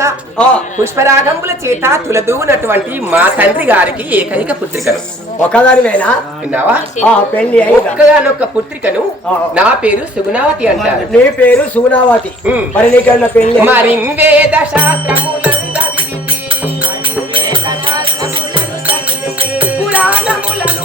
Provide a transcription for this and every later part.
గోమేదిక పుష్పరాగంబుల చేత తులదూనటువంటి మా తండ్రి గారికి ఏకైక పుత్రికను ఒకదానివేనా విన్నావా ఆ పెళ్ళి ఒక్కగానొక్క పుత్రికను నా పేరు సుగుణావతి అంటారు నీ పేరు సుగుణావతి. మరి నీకన్నా పెళ్ళి? మరి వేద. పురాణములను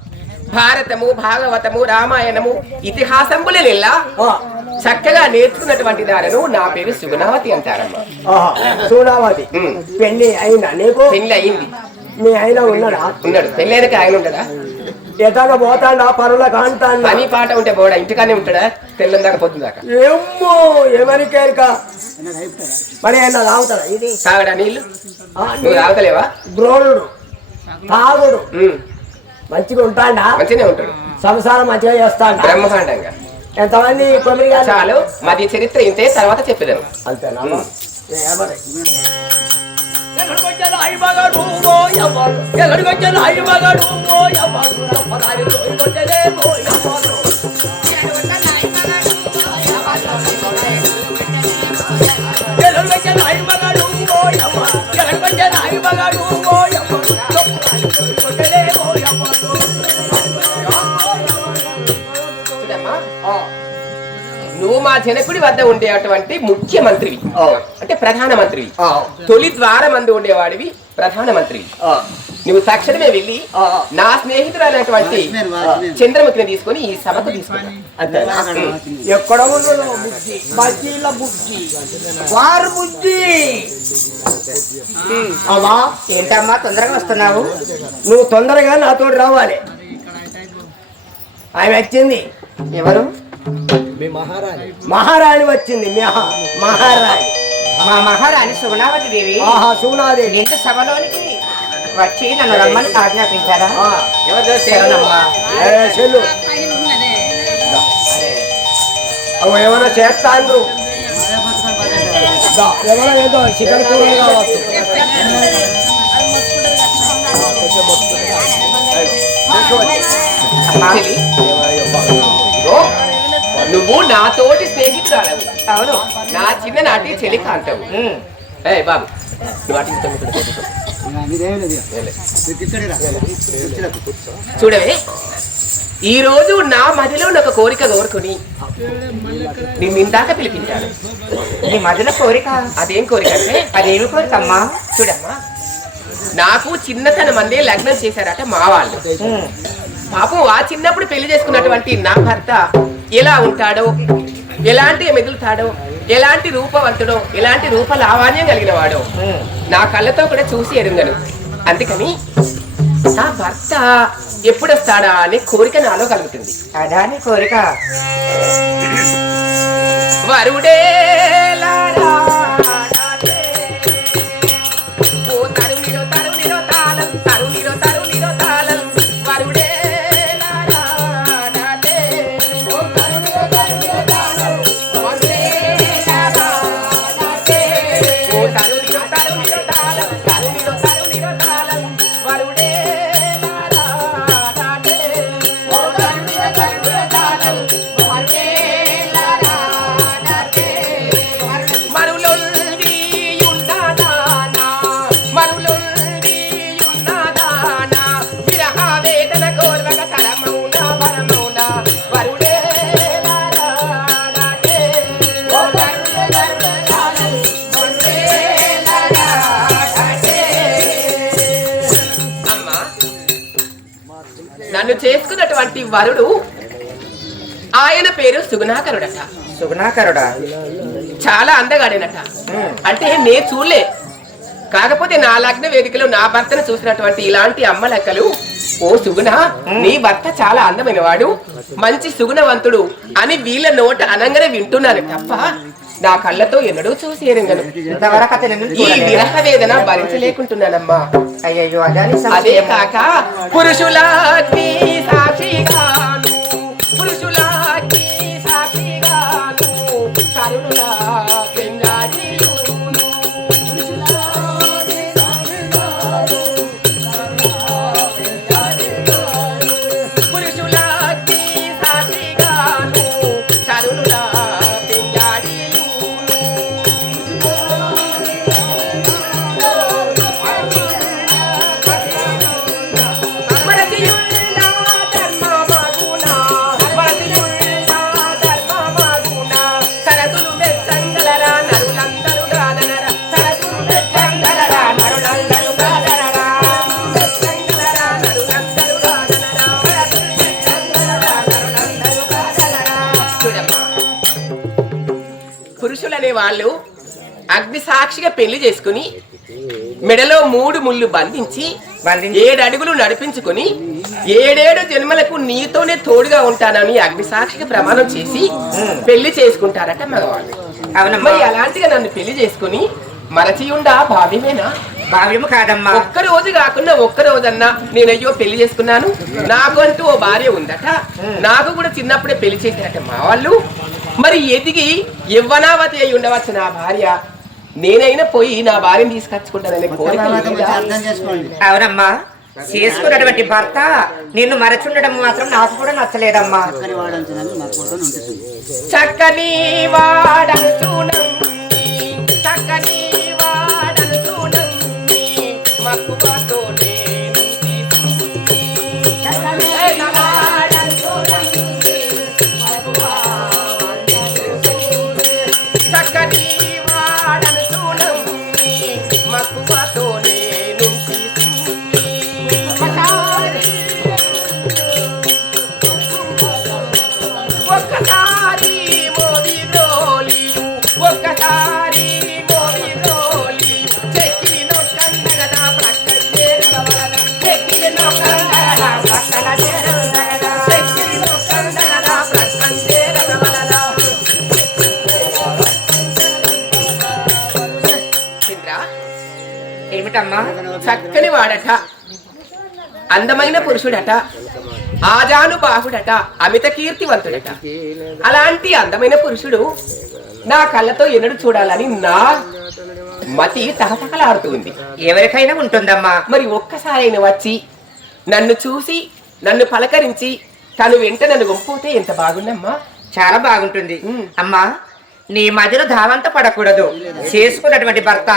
భారతము భాగవతము రామాయణము ఇతిహాసంబులెల్లా చక్కగా నేర్చుకున్నటువంటి దానను నా పేరు సుగుణావతి అంటారమ్మా. సుగుణావతి. పెళ్ళి అయిందా నీకు? పెళ్ళి అయింది. మీ ఆయన ఉన్నాడా? ఉన్నాడు. పెళ్ళైనక ఆయన ఉంటాడా ఎటాగా పోతాడా? పనుల కాంతాడా పని పాట ఉంటే పోడా? ఇంటికానే ఉంటాడా? తెల్లం దాకా పొద్దున దాకా. ఏమ్మో ఏమని కేరిక మరి ఆయన తాగుతాడా? ఇది? తాగడా నీళ్ళు? నువ్వు తాగలేవా గ్రోలుడు తాగుడు. మంచిగా ఉంటాడా? మంచిగానే ఉంటాడు. సంసారం మంచిగా చేస్తాడా? బ్రహ్మాండంగా. ఎంతమంది కొమ్మిది చాలు. మది చరిత్ర ఇంతే తర్వాత చెప్పేదాను అంతేనా? ఏమని? చూడమ్మా మా జనకుడి వద్ద ఉండేటువంటి ముఖ్యమంత్రివి. అంటే ప్రధానమంత్రివి. తొలి ద్వారమందు ఉండేవాడివి ప్రధానమంత్రివి. నువ్వు తక్షణమే వెళ్ళి. నా స్నేహితురాలైనటువంటి చంద్రముఖిని తీసుకొని ఈ సభకు తీసుకున్నా ఎక్కడ అమ్మా ఏంటమ్మా తొందరగా వస్తున్నావు? నువ్వు తొందరగా నాతో రావాలి. ఆమె వచ్చింది. ఎవరు? మహారాణి. వచ్చింది. మహా మహారాణి. మా మహారాణి సుగుణావతి దేవి. ఆహా సుగుణాదేవి. ఇంత సభలోనికి వచ్చి నన్ను రమ్మని ఆజ్ఞాపించారా? ఆ, ఎవరు శరణమ్మా. ఏ, చెల్లు అవి ఏమైనా చేస్తాను ఎవరో ఏదో చికెన్ కూర కావచ్చు. అమ్మా. చెల్లి, ఇదిగో, నువ్వు నాతోటి స్నేహితురాలవు. అవును. నా చిన్ననాటి చెలి కాంతవు ఉమ్. ఏ బాబు. నువ్వు అటు. చూడవే. ఈ రోజు నా మదిలో ఒక కోరిక కోరుకుని నిన్ను ఇందాక పిలిపించాను. నీ మధ్యన కోరిక? అదేం కోరిక అంటే? అదేమి కోరిక అమ్మా? చూడమ్మా. నాకు చిన్నతనం అందే లగ్నం చేశారట మా వాళ్ళు. పాపం ఆ చిన్నప్పుడు పెళ్ళి చేసుకున్నటువంటి నా భర్త ఎలా ఉంటాడో ఎలాంటి మెదులుతాడో ఎలాంటి రూపవంతుడో ఎలాంటి రూప లావాణ్యం కలిగిన వాడో. నా కళ్ళతో కూడా చూసి ఎరుగను అందుకని నా భర్త ఎప్పుడు వస్తాడా అనే కోరిక నాలో కలుగుతుంది అదా నీ కోరిక వరుడే చేసుకున్నటువంటి వరుడు ఆయన పేరు సుగుణాకరుడట. సుగుణాకరుడా? చాలా అందగాడేనట. అంటే నే చూడలే. కాకపోతే నా లగ్న వేదికలో నా భర్తను చూసినటువంటి ఇలాంటి అమ్మ లెక్కలు ఓ సుగుణ నీ భర్త చాలా అందమైన వాడు మంచి సుగుణవంతుడు అని వీళ్ళ నోట అనంగానే వింటున్నాను తప్ప నా కళ్ళతో ఎన్నడూ చూసి ఎరుగను ఈ? విరహ వేదన భరించలేకుంటున్నానమ్మా అయ్యయ్యో అదాని అదే. కాక సాక్షిగాను పురుషులనే వాళ్ళు అగ్ని సాక్షిగా పెళ్ళి చేసుకుని మెడలో మూడు ముళ్ళు బంధించి ఏడు అడుగులు నడిపించుకుని ఏడేడు జన్మలకు నీతోనే తోడుగా ఉంటానని అగ్ని సాక్షిగా ప్రమాణం చేసి పెళ్ళి చేసుకుంటారట మగవాళ్ళు అవునమ్మా. మరి అలాంటిగా నన్ను పెళ్ళి చేసుకుని మరచియుండా భావ్యమేనా? భావ్యము కాదమ్మా. ఒక్క రోజు కాకుండా ఒక్క రోజన్నా నేను అయ్యో పెళ్ళి చేసుకున్నాను. నాకంటూ ఓ భార్య ఉందట. నాకు కూడా చిన్నప్పుడే పెళ్ళి చేశారట మా వాళ్ళు. మరి ఎదిగి యవ్వనావతి అయి ఉండవచ్చు నా భార్య. నేనైనా పోయి నా భార్యను తీసుకొచ్చుకుంటాననే కోరిక లేదా? అవునమ్మా. చేసుకున్నటువంటి భర్త నిన్ను మరచుండడం మాత్రం నాకు కూడా నచ్చలేదమ్మా. చక్కని వాడనుచునమ్మి, చక్కని ఏమిటమ్మా చక్కని వాడట. అందమైన పురుషుడట. ఆజానుబాహుడట అమిత కీర్తివంతుడట అలాంటి అందమైన పురుషుడు నా కళ్ళతో ఎన్నడు చూడాలని నా మతి తహతహలాడుతుంది ఎవరికైనా ఉంటుందమ్మా. మరి ఒక్కసారైనా వచ్చి నన్ను చూసి నన్ను పలకరించి తను వెంట నన్ను గొంపోతే ఎంత బాగుందమ్మా. చాలా బాగుంటుంది. అమ్మా నీ మధ్యలో ధావంత పడకూడదు. చేసుకున్నటువంటి భర్త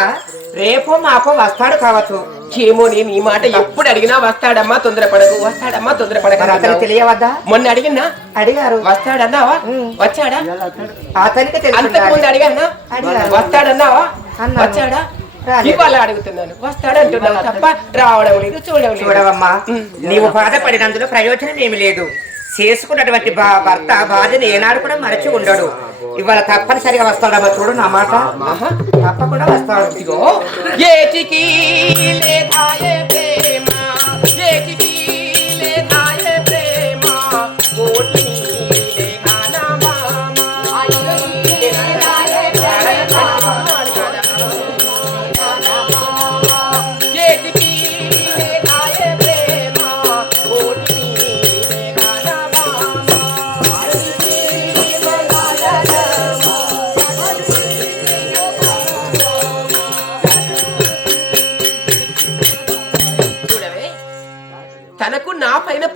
రేపో మాపో వస్తాడు కావచ్చు. ఏమో నేను ఈ మాట ఎప్పుడు అడిగినా వస్తాడమ్మా తొందరపడకు. వస్తాడమ్మా తొందరపడకు అన్నావు. తెలియవద్దా? మొన్న అడిగినా? అడిగారు. వస్తాడన్నావా? వచ్చాడా? అతనికి తెలుసు ముందు అడిగానా. వస్తాడన్నావా. వచ్చాడా? రాలేదు. ఇవాళ అడుగుతున్నాను. వస్తాడంటున్నాను తప్ప రావడం లేదు చూడడం చూడవమ్మా. నీవు బాధపడినందులో ప్రయోజనం ఏమి లేదు. చేసుకున్నటువంటి భర్త బాధని ఏనాడు కూడా మరచి ఉండడు. ఇవాళ తప్పనిసరిగా వస్తాడమ్మా చూడు నా మాట. తప్పకుండా వస్తాడు. ఇదిగో. ఏటికి ప్రేమ ఏటికి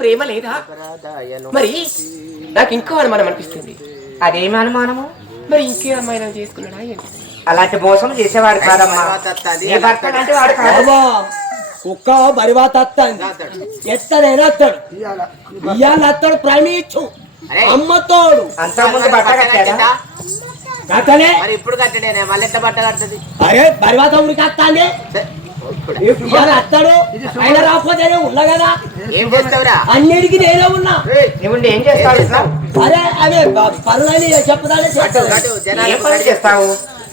ప్రేమ లేదా మరి నాకు ఇంకో అనుమానం అనిపిస్తుంది. అదేమి అనుమానము? మరి ఇంకే అమ్మాయి చేసుకున్నాడా అలాంటి మోసం చేసేవాడు కాదమ్మా. అంటే వాడు కాదు. కుక్క బరివాత వస్తాను ఎత్తడైనా వస్తాడు ఇవాళ ప్రేమించు అమ్మతోడు అంత ముందు బట్ట కట్టాడా? కట్టలే. మరి ఇప్పుడు కట్టడేనే మళ్ళీ ఎట్లా బట్ట కడుతుంది? అరే బరివాత ఉరికి వస్తాడు ఆయన రాకపోతేనే ఉన్నా కదా? ఏం చేస్తావురా? అన్నిటికీ నేనే ఉన్నా. నువ్వు ఏం చేస్తావు? అరే అదే పనులని చెప్పుదానే చేస్తావు?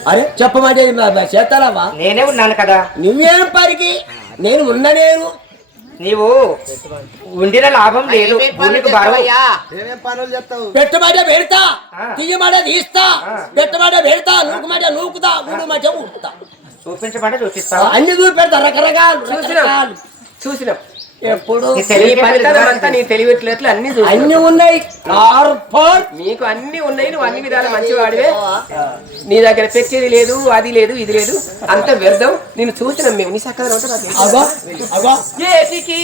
అరే చెప్పమంటే చేస్తావా నేనే ఉన్నాను కదా. నువ్వేం పరికి నేను ఉన్న నేను. నీవు ఉండిన లాభం లేదు. భూమికి పెట్టమంటే పెడతా. తీయమంటే తీస్తా. పెట్టమంటే పెడతా. నూకుమంటే నూకుతా. మూడు మధ్య ఊపుతా చూపించమంటే చూపిస్తావా? అన్ని చూపెడతా రకరకాలు చూసినాం రకరకాలు. చూసినాం ఎప్పుడు? నీ నీ తెలివి ఫలితాలు అంతా నీ తెలివిట్లట్లు అన్ని చూసినాం అన్ని ఉన్నాయి. నీకు అన్ని ఉన్నాయి నువ్వు అన్ని విధాలు మంచివాడివే. నీ దగ్గర పెట్టేది లేదు అది లేదు ఇది లేదు. అంత వ్యర్థం. నేను చూసినాం మేము నీ చక్కగా. అగో అగో ఏటికి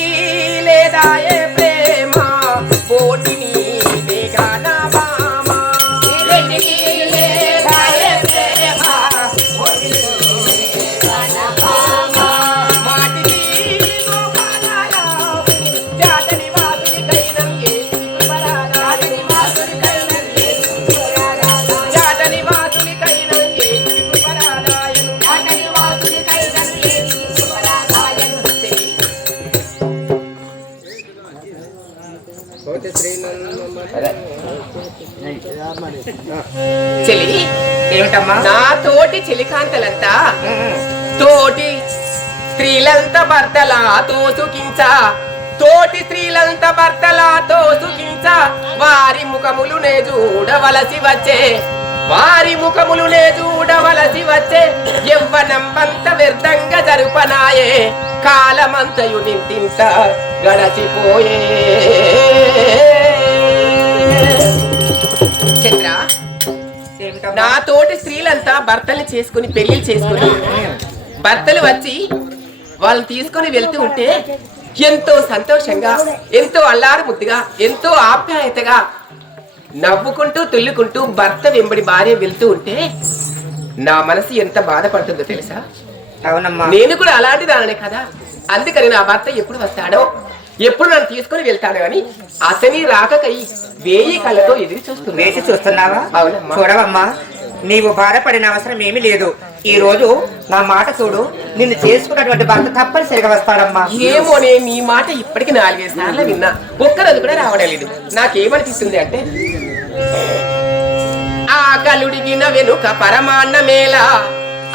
లేదా ఏ ప్రేమ? చెలికాంతలంతా. తోటి స్త్రీలంతా భర్తలా తోసుకించ. తోటి స్త్రీలంతా భర్తలా తోసుకించ. వారి ముఖములు నే చూడవలసి వచ్చే. వారి ముఖములు నే చూడవలసి వచ్చే. యవ్వనం అంత వ్యర్థంగా జరుపనాయే. కాలమంతయు నింతింత గడచిపోయే. చంద్ర నా తోటి స్త్రీలంతా భర్తల్ని చేసుకుని పెళ్ళి చేసుకుని భర్తలు వచ్చి వాళ్ళని తీసుకొని వెళ్తూ ఉంటే ఎంతో సంతోషంగా ఎంతో అల్లారు ముద్దుగా ఎంతో ఆప్యాయతగా నవ్వుకుంటూ తుల్లుకుంటూ భర్త వెంబడి భార్య వెళ్తూ ఉంటే నా మనసు ఎంత బాధపడుతుందో తెలుసా? అవునమ్మా. నేను కూడా అలాంటి దాననే కదా. అందుకని నా భర్త ఎప్పుడు వస్తాడో ఎప్పుడు నన్ను తీసుకొని వెళ్తాడో అని అతని రాకకై వేయి కళ్ళతో ఎదురు చూస్తుంది వేసి చూస్తున్నావా? అవునమ్మా. చూడవమ్మా నీవు బాధపడిన అవసరం ఏమీ లేదు. ఈ రోజు నా మాట చూడు. నిన్ను చేసుకున్నటువంటి భర్త తప్పనిసరిగా వస్తాడమ్మా ఏమోనే నీ మాట ఇప్పటికి నాలుగైదు సార్లు విన్నా. ఒక్కరోజు కూడా రావడం లేదు. నాకేమనిపిస్తుంది అంటే ఆకలుడిగిన వెనుక పరమాన్నమేళ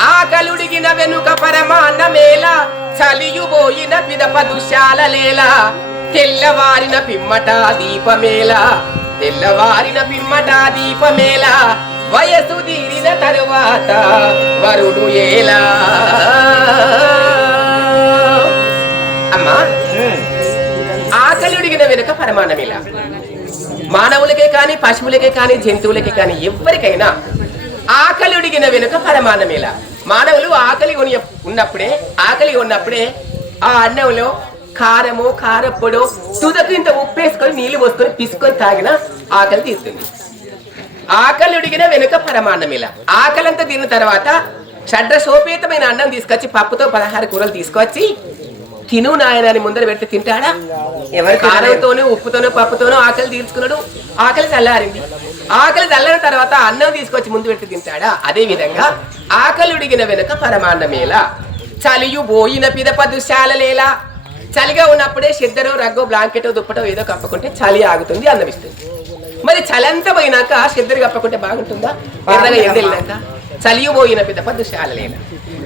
ఆకలుడిగిన వెనుక పరమాన్నమేళ చలియుబోయిన పిదప దుశాలలేల తెల్లవారిన పిమ్మట దీపమేళ తెల్లవారిన పిమ్మట దీపమేళ వయసు తీరిన తరువాత వరుడు ఏలా అమ్మా ఉమ్. ఆకలిడిగిన వెనుక పరమాన్నమిల మానవులకే కాని పశువులకే కాని జంతువులకే కాని ఎవరికైనా ఆకలిడిగిన వెనుక పరమాన్నమేలా. మానవులు ఆకలి ఉని- ఉన్నప్పుడే ఆకలి ఉన్నప్పుడే ఆ అన్నంలో కారము కారప్పొడో తుదకు ఇంత ఉప్పేసుకొని నీళ్ళు పోసుకొని పిసుకొని తాగిన ఆకలి తీరుతుంది. ఆకలిడిగిన వెనుక పరమాన్నమిల. ఆకలంతా తిన్న తర్వాత షడ్ర శోపేతమైన అన్నం తీసుకొచ్చి పప్పుతో పదహారు కూరలు తీసుకొచ్చి తిను నాయనని ముందర పెట్టి తింటాడా? ఎవరు తినలేరు. కారంతోనూ పప్పుతోనో ఆకలి తీర్చుకున్నాడు? ఆకలి చల్లారింది. ఆకలి చల్లారిన తర్వాత అన్నం తీసుకొచ్చి ముందు పెట్టి తింటాడా? అదే విధంగా ఆకలి ఉడిగిన వెనుక పరమాన్నమేల. చలియు బోయిన పిదప దుశాలలేలా చలిగా ఉన్నప్పుడే సిద్ధరో రగ్గో బ్లాంకెటో దుప్పటో ఏదో కప్పుకుంటే చలి ఆగుతుంది అన్నం ఇస్తుంది మరి చలంతా పోయినాక సిద్ధరు కప్పకుంటే బాగుంటుందా? ఎర్రగా ఎండెళ్ళినాక చలియు పోయిన పిదప దుశాలలేలా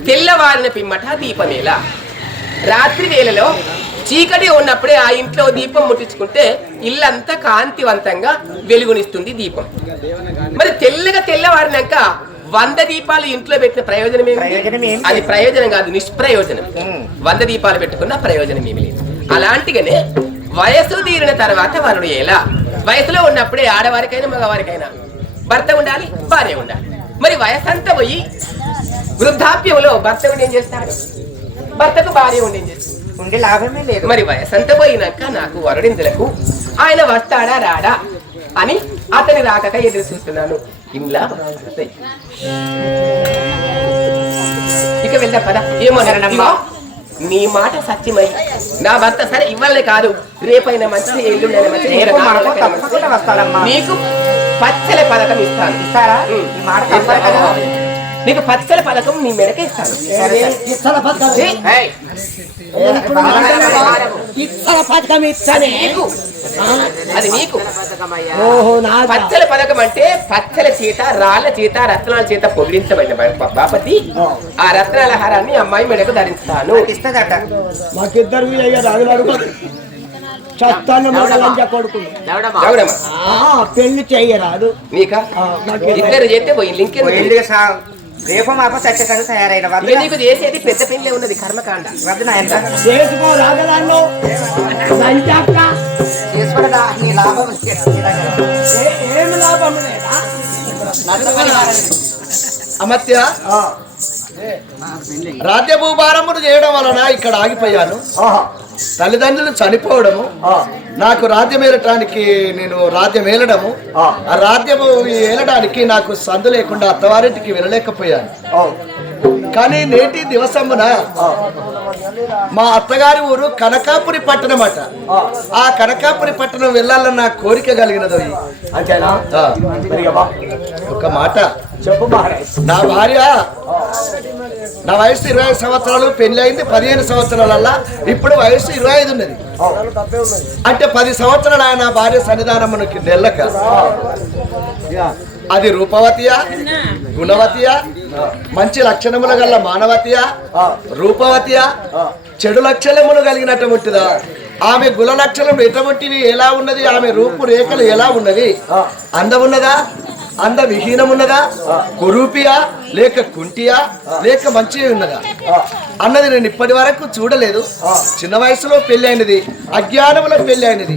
తెల్లవారిన పిమ్మట దీపమేలా. రాత్రి వేళలో చీకటి ఉన్నప్పుడే ఆ ఇంట్లో దీపం ముట్టించుకుంటే ఇల్లంతా కాంతివంతంగా వెలుగునిస్తుంది దీపం. మరి తెల్లగా తెల్లవారినాక వంద దీపాలు ఇంట్లో పెట్టిన ప్రయోజనం ఏమి? అది ప్రయోజనం కాదు నిష్ప్రయోజనం. వంద దీపాలు పెట్టుకున్న ప్రయోజనం ఏమి లేదు. అలాంటిగానే వయసు తీరిన తర్వాత వరుడు ఎలా? వయసులో ఉన్నప్పుడే ఆడవారికైనా మగవారికైనా భర్త ఉండాలి భార్య ఉండాలి. మరి వయసు అంతా పోయి వృద్ధాప్యంలో భర్త ఉండి ఏం చేస్తాడు భర్తకు భార్య ఉండి ఏం చేస్తుంది ఉండే లాభమే లేదు. మరి వయసంతా పోయినాక నాకు వరుడిందులకు ఆయన వస్తాడా రాడా అని అతని రాకక ఎదురు చూస్తున్నాను. ఇంలా. ఇక వెళ్దా పద. ఏమో సరేనమ్మా. నీ మాట సత్యమై. నా భర్త సరే ఇవ్వాలనే కాదు. రేపైనా మంచిది ఎల్లుండైనా నీకు పచ్చల పథకం ఇస్తాను. ఇస్తారా? నీకు పచ్చల పథకం నీ మెడకేస్తాను ఇచ్చల పథకం ఏయ్, ఇచ్చల పథకం ఇచ్చనే. నీకు. అది నీకు. పచ్చల పథకం అంటే పచ్చల చేత రాళ్ళ చేత రత్నాల చేత పొగిడించబడిన బా- బాపతి. ఆ. రత్నాల హారాన్ని అమ్మాయి మెడకు ధరిస్తాను. ఇస్తుందట. మాకిద్దరు చస్తాను పెళ్ళి చెయ్యరాదు. నీకా? ఇద్దరు చేస్తే పోయి సా రేపు మాప సత్యకంగా తయారైన వద్దు నీకు చేసేది పెద్ద పెళ్ళే ఉన్నది కర్మకాండ. వద్దు నాయన. చేసుకో రాగదాన్ను లంచాక చేసుకోవడా నీ లాభం ఏ- ఏమి లాభం లేదా? అమత్య రాజ్య భూభారమును చేయడం వలన ఇక్కడ ఆగిపోయాను. తల్లిదండ్రులు చనిపోవడము. నాకు రాజ్యం ఏలటానికి నేను రాజ్యం ఏలడము. ఆ. రాజ్యము ఏలడానికి నాకు సందు లేకుండా అత్తవారింటికి వెళ్ళలేకపోయాను. కానీ నేటి దివసమున మా అత్తగారి ఊరు కనకాపురి పట్టణం అట ఆ కనకాపురి పట్టణం వెళ్ళాలన్న కోరిక కలిగినది. ఒక మాట. చెప్పు నా భార్య నా వయసు ఇరవై ఐదు సంవత్సరాలు పెళ్ళి అయింది పదిహేను సంవత్సరాలల్లా. ఇప్పుడు వయసు ఇరవై ఐదు ఉన్నది. అంటే పది సంవత్సరాలు ఆయన భార్య సన్నిధానమునకి నెల్లక అది రూపవతియా? గుణవతియా? మంచి లక్షణములు గల మానవతియా? రూపవతియా? చెడు లక్షణములు కలిగినటువంటిదా? ఆమె గుణ లక్షణం ఎటువంటివి ఎలా ఉన్నది? ఆమె రూపు రేఖలు ఎలా ఉన్నవి? అందమున్నదా? అంద విహీనమున్నదా కురూపియా? లేక కుంటియా? లేక మంచి ఉన్నదా అన్నది నేను ఇప్పటి వరకు చూడలేదు. చిన్న వయసులో పెళ్ళి అయినది అజ్ఞానములో పెళ్ళి అయినది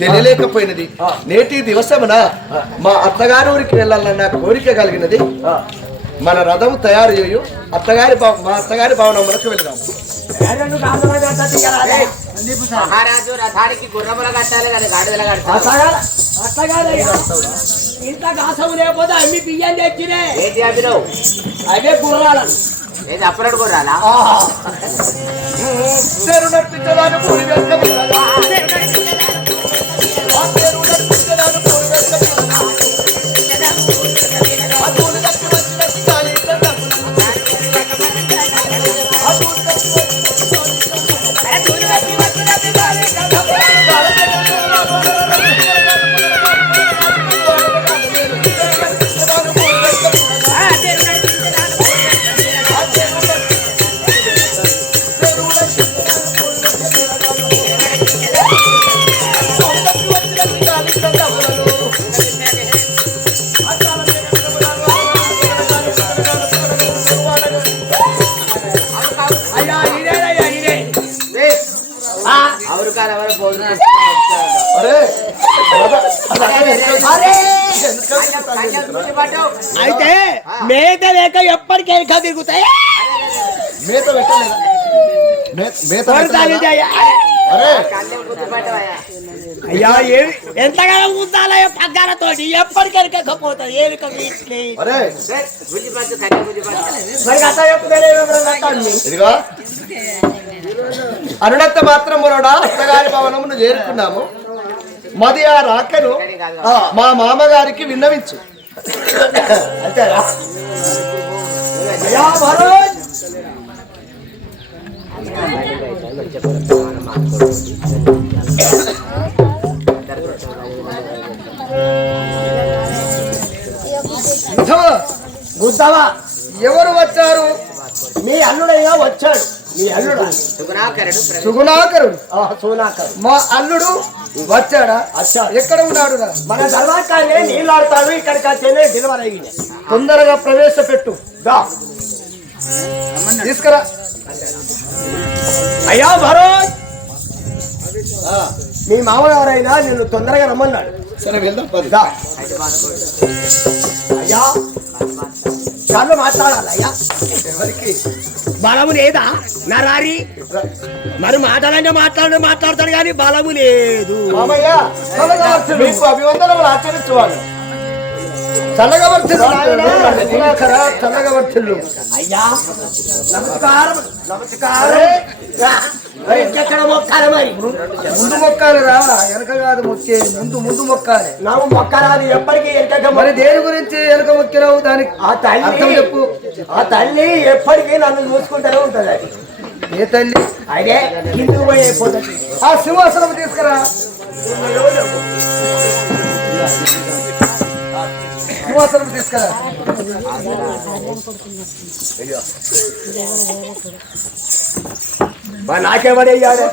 తెలియలేకపోయినది. నేటి దివసమున మా అత్తగారి ఊరికి వెళ్ళాలన్న కోరిక కలిగినది. మన రథం తయారు చేయు అత్తగారి మా అత్తగారి భవనములకు వెళ్దాం. మహారాజు రథానికి గుర్రముల కట్టాలి కదా గాడిదల కట్టాలి. ఇంత కాసం లేకపోతే అన్ని బియ్యం తెచ్చినే. ఏంటి అభినవ్ అవే గుర్రాలను ఏది అప్పుడడు గుర్రాలా అయితే మేత లేక ఎప్పటికీ ఎక్క తిరుగుతాయి. మేత అయ్యా. ఏమి ఎంతగానో ఉండాలయ్యా పగ్గాలతోటి? ఎప్పటికీ మరి అట్లా చెప్పుకోలే అనుడత్త మాత్రం మనోడా అత్తగారి భవనమును చేరుకున్నాము. మది ఆ రాకను మా మామగారికి విన్నవించు. అంతేరా ఎవరు వచ్చారు? మీ అల్లుడయ్యా వచ్చాడు. మీ అల్లుడు? సుగుణాకరుడు ఆ, సోనాకర్ మా అల్లుడు వచ్చాడా. ఎక్కడ ఉన్నాడు మన దర్వాకానే నీళ్ళు ఆడతాడు ఇక్కడికి వచ్చేనే డెలివరీ అయ్యింది. తొందరగా ప్రవేశపెట్టు. దా. తీసుకురా. అయ్యా భరత్ మీ మామ ఎవరైనా నిన్ను తొందరగా రమ్మన్నాడు. సరే వెళ్దాం. అయ్యా చాలు మాట్లాడాలి అయ్యా. ఎవరికి? బలము లేదా? నరారి? మరి మాట్లాడంటే మాట్లాడు మాట్లాడతాడు కానీ బలము లేదు. మామయ్య మీకు అభివందనములు ఆచరించువాడు చల్లగా వర్తిల్లు నాయనా. అయ్యా. నమస్కారం. నమస్కారం. ఎక్కడ మొక్కాలి మరి? ముందు మొక్కాలి రా. వెనక కాదు మొక్కేది ముందు ముందు మొక్కాలి. నాకు మొక్కరాదు. ఎప్పటికీ వెనక మరి దేని గురించి వెనక మొక్కినావు? దానికి ఆ తల్లి చెప్పు. ఆ తల్లి ఎప్పటికీ నన్ను చూసుకుంటూనే ఉంటది అది. ఏ తల్లి? అదే కిందికి పోయి అయిపోతుంది ఆ సింహాసనం తీసుకురా. మరి నాకేమని వేయాలి?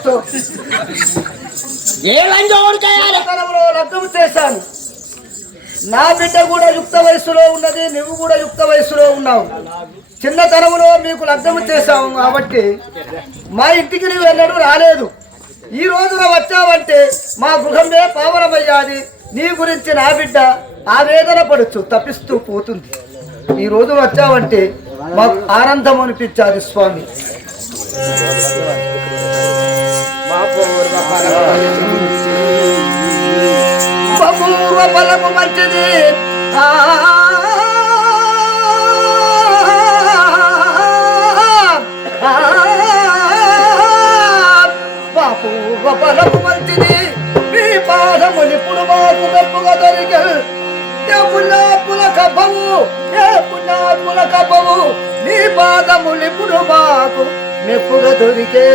ఏ చేశాను. నా బిడ్డ కూడా యుక్త వయసులో ఉన్నది నువ్వు కూడా యుక్త వయసులో ఉన్నావు. చిన్నతనంలో మీకు లగ్నం చేశావు కాబట్టి మా ఇంటికి నువ్వు ఎన్నడూ రాలేదు. ఈ రోజున వచ్చావంటే మా గృహమే పావనమయ్యాది నీ గురించి నా బిడ్డ ఆవేదన పడచ్చు తప్పిస్తూ పోతుంది ఈ రోజు వచ్చావంటే మాకు ఆనందం అనిపించాలి స్వామి ఫలము మంచిది ఆ ఫలము కబ్బవు ఏ పుణ్యాత్ముల కబ్బవు నీ పాదములిప్పుడు మాకు మెప్పుగా దొరికే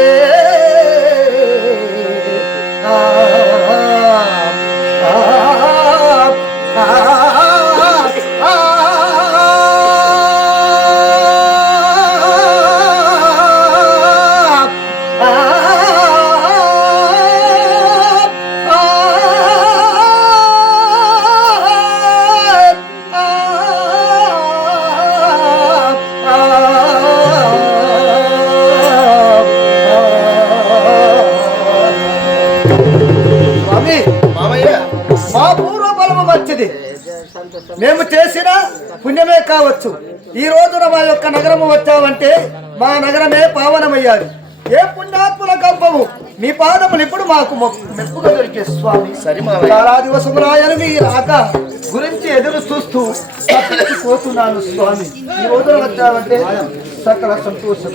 ఆ ఆ ఆ పుణ్యమే కావచ్చు ఈ రోజున మా యొక్క నగరము వచ్చామంటే మా నగరమే పావనమయ్యారు. ఏ పుణ్యాత్ముల గంపము మీ పాదములు ఇప్పుడు మాకు మెప్పుగా దొరికే స్వామి. సరి చాలా దివసమురాయని మీ రాక గురించి ఎదురు చూస్తూ తప్పించిపోతున్నాను స్వామి. ఈ రోజున వచ్చామంటే సకల సంతోషం.